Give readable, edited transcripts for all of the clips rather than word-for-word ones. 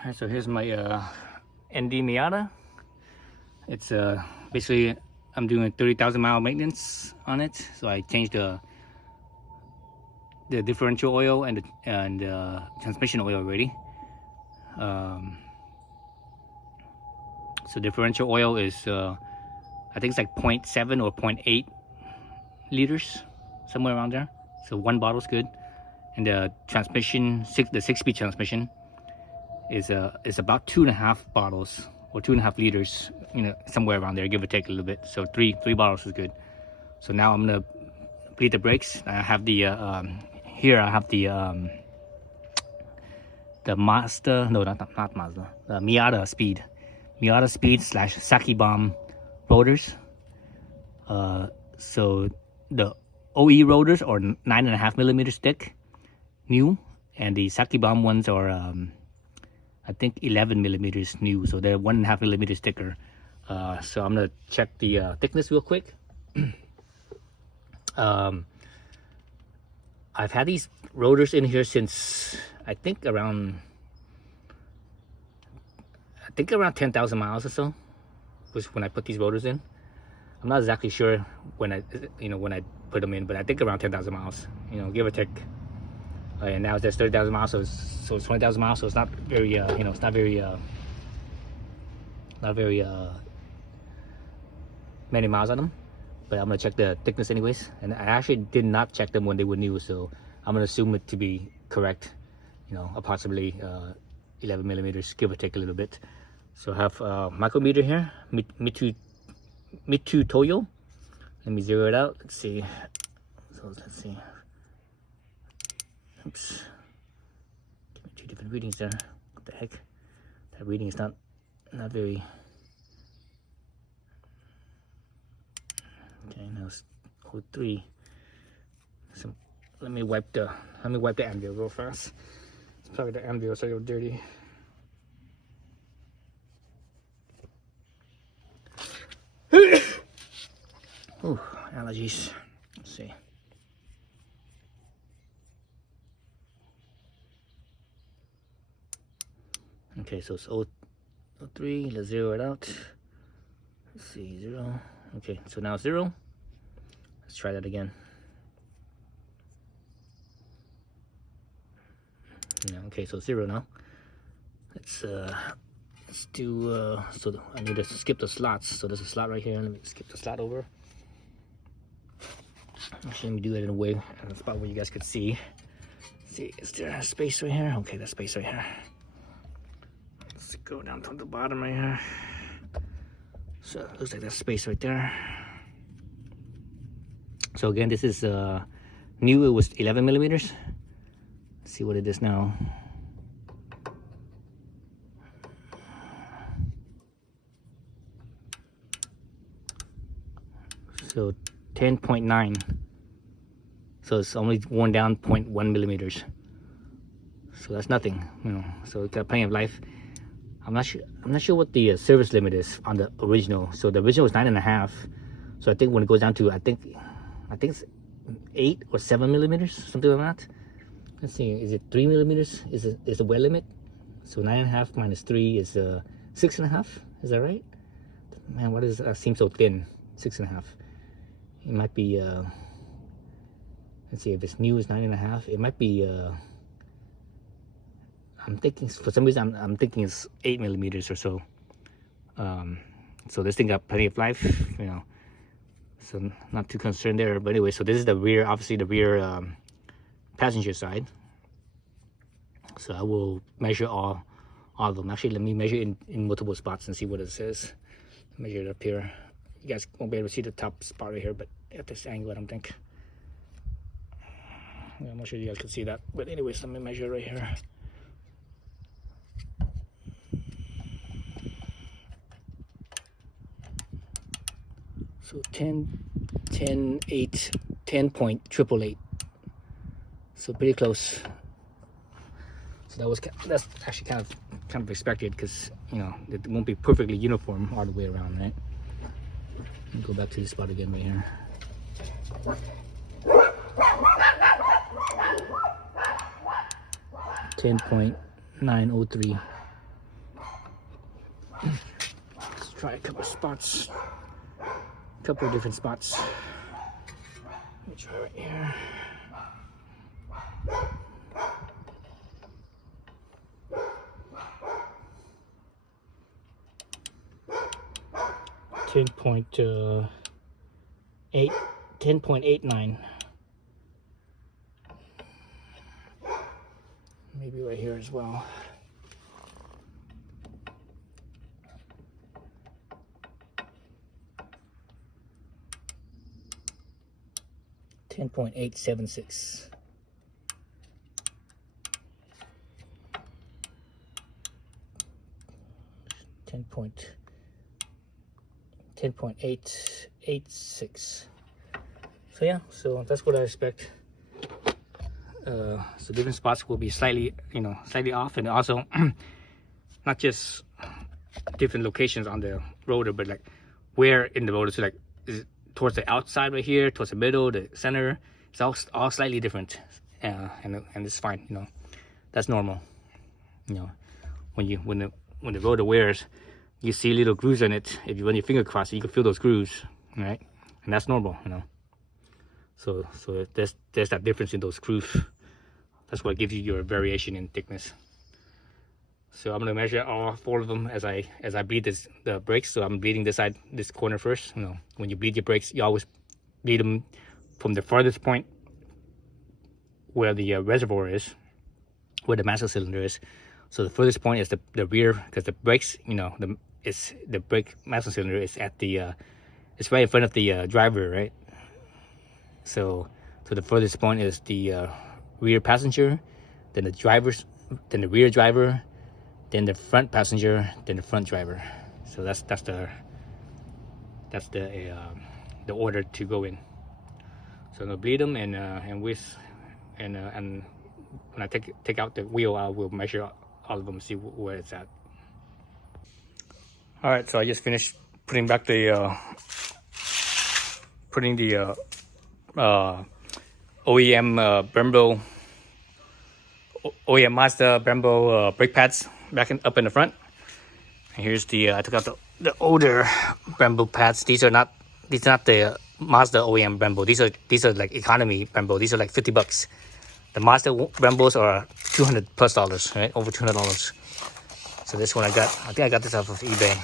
Alright, so here's my ND Miata. It's basically I'm doing a 30,000 mile maintenance on it. So I changed the differential oil and the transmission oil already. So differential oil is I think it's like 0.7 or 0.8 liters, somewhere around there. So one bottle's good. And the transmission, the 6-speed transmission, is about 2.5 bottles or 2.5 liters, somewhere around there, give or take a little bit. So three bottles is good. So now I'm gonna bleed the brakes. I have the here I have the Mazda, no, not Mazda, the Miata Speed / SakeBomb rotors. So the OE rotors are 9.5 millimeters thick, new, and the SakeBomb ones are I think 11 millimeters new, so they're 1.5 millimeters thicker. So I'm gonna check the thickness real quick. I've had these rotors in here since I think around 10,000 miles or so was when I put these rotors in. I'm not exactly sure when I put them in, but I think around 10,000 miles, give or take. And now it's just 30,000 miles, so it's 20,000 miles, so it's not very, it's not very many miles on them. But I'm gonna check the thickness anyways, and I actually did not check them when they were new, so I'm gonna assume it to be correct. Approximately 11 millimeters, give or take a little bit. So I have micrometer here, Mitu Toyo. Let me zero it out. Let's see. So let's see. Oops. Give me 2 different readings there. What the heck? That reading is not very. Okay, now it's 03. So let me wipe the anvil real fast. It's probably the anvil is a little dirty. Ooh, allergies. Let's see. Okay, so it's 03. Let's zero it out. Let's see, 0. Okay, so now 0. Let's try that again. Yeah, okay, so 0 now. Let's do so I need to skip the slots. So there's a slot right here. Let me skip the slot over. Actually, let me do it in a way, in a spot where you guys could see. See, is there a space right here? Okay, there's space right here. Let's go down to the bottom right here. So it looks like there's space right there. So again, this is new. It was 11 millimeters. Let's see what it is now. So 10.9. So it's only worn down 0.1 millimeters. So that's nothing, So it's got plenty of life. I'm not sure what the service limit is on the original. So the original was 9.5. So I think when it goes down to I think it's 8 or 7 millimeters, something like that. Let's see, is it 3 millimeters? Is the wear limit? So 9.5 minus 3 is 6.5. Is that right? Man, what is seems so thin? 6.5. It might be. Let's see, if it's new, it's 9.5. It might be. I'm thinking for some reason I'm thinking it's 8 millimeters or so. So this thing got plenty of life, So not too concerned there. But anyway, so this is the rear, obviously the rear passenger side. So I will measure all of them. Actually, let me measure in multiple spots and see what it says. Measure it up here. You guys won't be able to see the top spot right here, but at this angle, I don't think. Yeah, I'm not sure you guys can see that. But anyways, let me measure right here. So 10.888. So pretty close. So that's actually kind of expected, because it won't be perfectly uniform all the way around, right? Go back to the spot again right here. 10.903. Let's try a couple of spots. A couple of different spots. Let me try right here. Ten point 10.89. Maybe right here as well. $10.876. $10.886. So yeah, so that's what I expect. So different spots will be slightly, slightly off, and also not just different locations on the rotor, but like where in the rotor. So like, is it towards the outside right here, towards the middle, the center? It's all slightly different, and it's fine. That's normal. When the rotor wears, you see little grooves in it. If you run your finger across it, you can feel those grooves, right? And that's normal. So there's that difference in those grooves. That's what gives you your variation in thickness. So I'm gonna measure all 4 of them as I bleed the brakes. So I'm bleeding this corner first. When you bleed your brakes, you always bleed them from the farthest point where the reservoir is, where the master cylinder is. So the furthest point is the rear, because the brakes, the brake master cylinder is at the it's right in front of the driver, right? So the furthest point is the rear passenger, then the rear driver, then the front passenger, then the front driver. So that's the order to go in. So I'm gonna bleed them and when I take out the wheel, I will measure all of them, see where it's at. All right, so I just finished putting back the OEM Brembo, OEM Mazda Brembo brake pads up in the front. And here's I took out the older Brembo pads. These are not the Mazda OEM Brembo. These are like economy Brembo. These are like $50. The Mazda Brembos are $200+, right? Over $200. So this one I think I got this off of eBay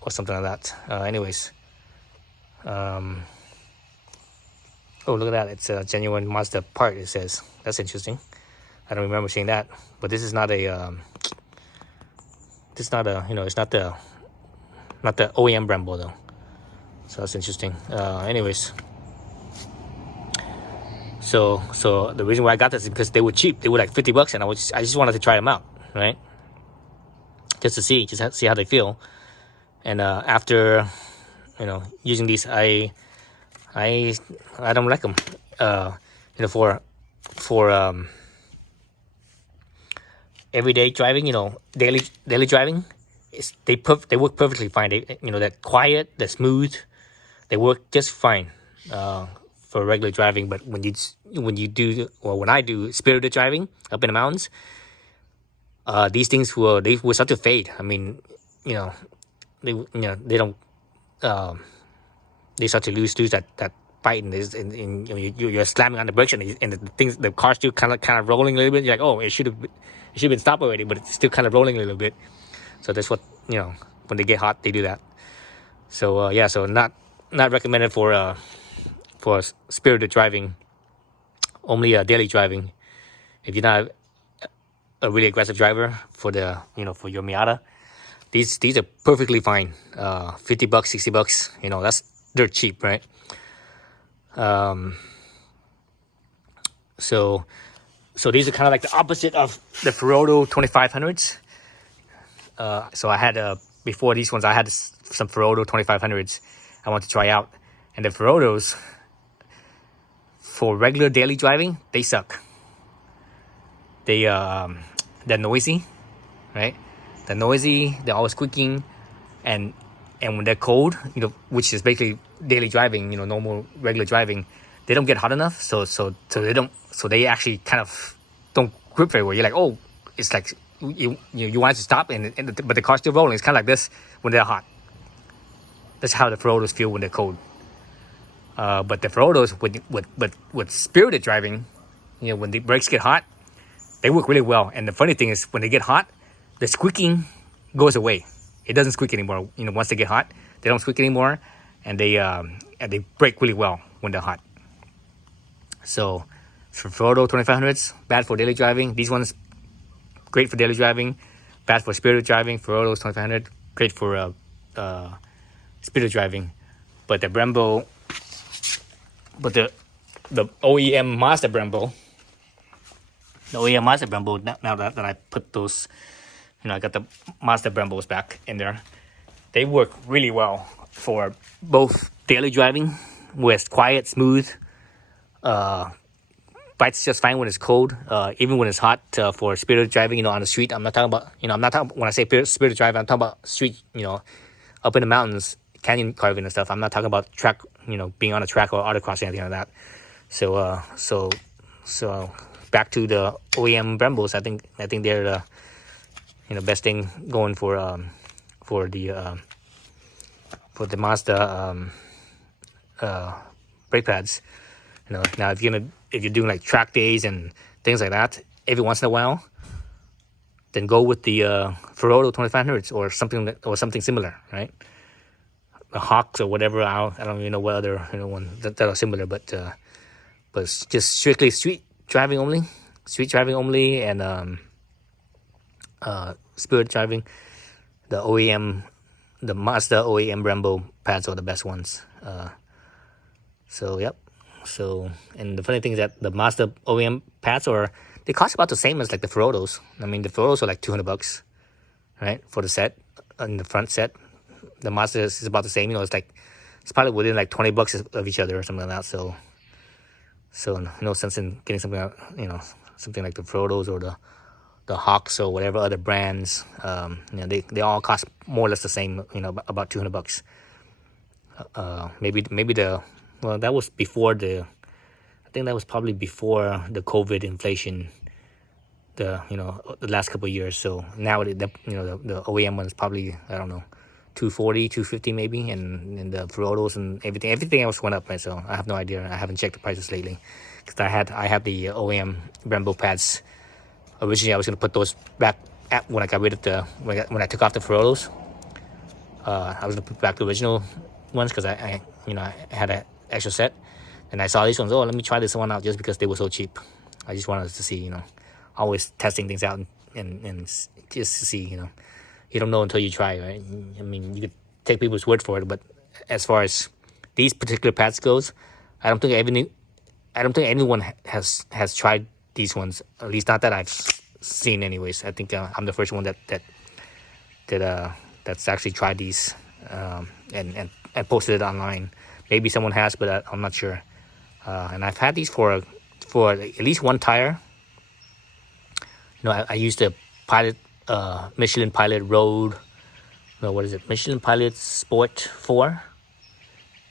or something like that. Anyways, oh, look at that! It's a genuine Mazda part. It says. That's interesting. I don't remember seeing that. But this is not a it's not the OEM Brembo though. So that's interesting. Anyways. So the reason why I got this is because they were cheap. They were like $50, and I just wanted to try them out, right? Just to see how they feel. And after using these, I don't like them. For everyday driving, daily driving, they work perfectly fine. They're quiet, they're smooth, they work just fine. For regular driving, but when I do spirited driving up in the mountains, these things will start to fade. I mean, they don't they start to lose that bite, and you're slamming on the brakes, and the car's still kind of rolling a little bit. You're like, oh, it should have been stopped already, but it's still kind of rolling a little bit. So that's what when they get hot, they do that. So so not recommended for spirited driving, only daily driving. If you're not a really aggressive driver for for your Miata, these are perfectly fine. $50, $60, they're cheap, right? So these are kind of like the opposite of the Ferodo 2500s. So I had before these ones, I had some Ferodo 2500s I want to try out, and the Ferodos, for regular daily driving, they suck. They're noisy, right? They're noisy. They're always squeaking, and when they're cold, which is basically daily driving, normal regular driving, they don't get hot enough. So they actually kind of don't grip very well. You're like, oh, it's like you want it to stop, but the car's still rolling. It's kind of like this when they're hot. That's how the rotors feel when they're cold. But the rotors with spirited driving, when the brakes get hot, they work really well. And the funny thing is, when they get hot, the squeaking goes away. It doesn't squeak anymore. Once they get hot, they don't squeak anymore, and they brake really well when they're hot. So for Roto 2500s, bad for daily driving. These ones, great for daily driving, bad for spirited driving. For Roto's 2500, great for spirited driving. But the Brembo, the OEM Mazda Brembo, now that I put those, I got the Mazda Brembos back in there, they work really well for both daily driving, where it's quiet, smooth, bites just fine when it's cold, even when it's hot, for spirited driving, on the street. I'm not talking about, when I say spirited driving, I'm talking about street, up in the mountains, canyon carving and stuff. I'm not talking about track, being on a track or autocross or anything like that. So back to the OEM Brembos. I think they're the best thing going for the Mazda brake pads. Now if you're doing like track days and things like that, every once in a while, then go with the Roto 2500s or something similar, right? The Hawks or whatever. I don't even know what other ones that are similar, but just strictly street driving only, and spirit driving. The Mazda OEM Brembo pads are the best ones. Yep. And the funny thing is that the Mazda OEM pads they cost about the same as like the Rotos. I mean, the Rotos are like $200, right, for the set, in the front set. The Mazda is about the same. It's probably within like $20 of each other or something like that. So no sense in getting something, something like the Rotos or the Hawks or whatever other brands. They all cost more or less the same. About $200. Maybe that was before I think that was probably before the COVID inflation. The last couple of years. So now the OEM one is probably, I don't know, 240, 250 maybe, and the Rotos and everything else went up, right? So I have no idea. I haven't checked the prices lately, because I have the OEM Brembo pads. Originally I was going to put those back when I got rid of when I took off the Rotos. I was going to put back the original ones, because I had an extra set, and I saw these ones. Let me try this one out, just because they were so cheap. I just wanted to see, always testing things out and just to see, you don't know until you try, right? I mean, you could take people's word for it, but as far as these particular pads goes, I don't think anyone has tried these ones, at least not that I've seen anyways. I think I'm the first one that's actually tried these, and posted it online. Maybe someone has, but I'm not sure. And I've had these for at least one tire. I used the Michelin Pilot Road. What is it? Michelin Pilot Sport 4,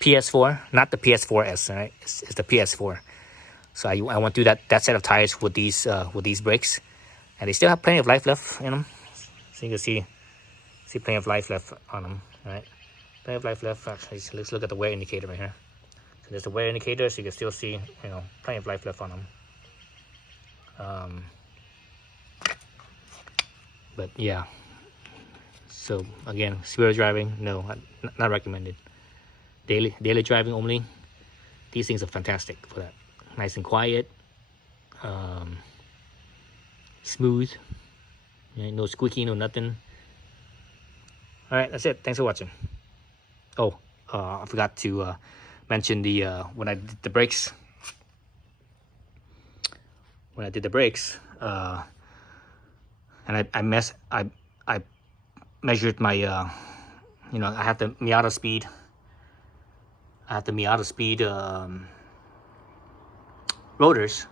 PS4, not the PS4S. Right? It's the PS4. So I went through that set of tires with these brakes, and they still have plenty of life left in them. So you can see plenty of life left on them. Right? Plenty of life left. Actually, so let's look at the wear indicator right here. So there's the wear indicator, so you can still see plenty of life left on them. But yeah, so again, spirit driving, no, not recommended. Daily driving only. These things are fantastic for that. Nice and quiet, smooth, no squeaky, no nothing. All right, that's it. Thanks for watching. I forgot to mention when I did the brakes. And I measured my, I have the Miata speed. Rotors,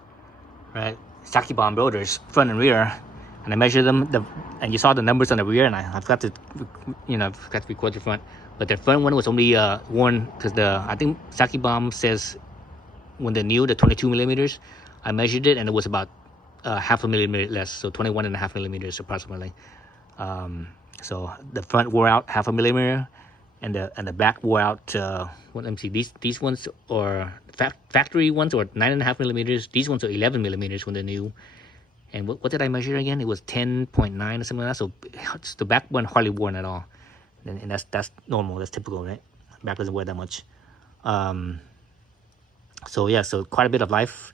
right? SakeBomb rotors, front and rear, and I measured them. And you saw the numbers on the rear, and I forgot to, record the front. But the front one was only one, because I think SakeBomb says when they're new, the 22 millimeters. I measured it, and it was about half a millimeter less, so 21.5 millimeters approximately. So the front wore out half a millimeter, and the back wore out. Let me see. These ones are factory ones, or 9.5 millimeters. These ones are 11 millimeters when they're new. And what did I measure again? It was 10.9 or something like that. So the back one hardly worn at all, and that's normal. That's typical, right? Back doesn't wear that much. So yeah, so quite a bit of life.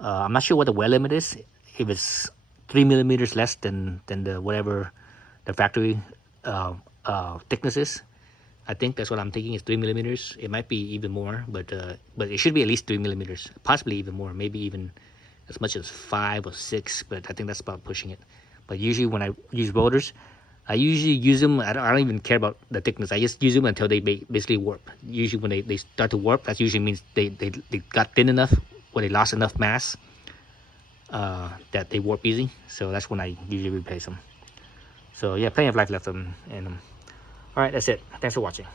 I'm not sure what the wear limit is. If it's 3 millimeters less than the whatever the factory thickness is, I think that's what I'm thinking is 3 millimeters. It might be even more, but it should be at least 3 millimeters, possibly even more, maybe even as much as 5 or 6. But I think that's about pushing it. But usually when I use rotors, I usually use them. I don't even care about the thickness. I just use them until they basically warp. Usually when they start to warp, that usually means they got thin enough, or they lost enough mass that they warp easy. So that's when I usually replace them. So yeah, plenty of life left them. And all right, that's it. Thanks for watching.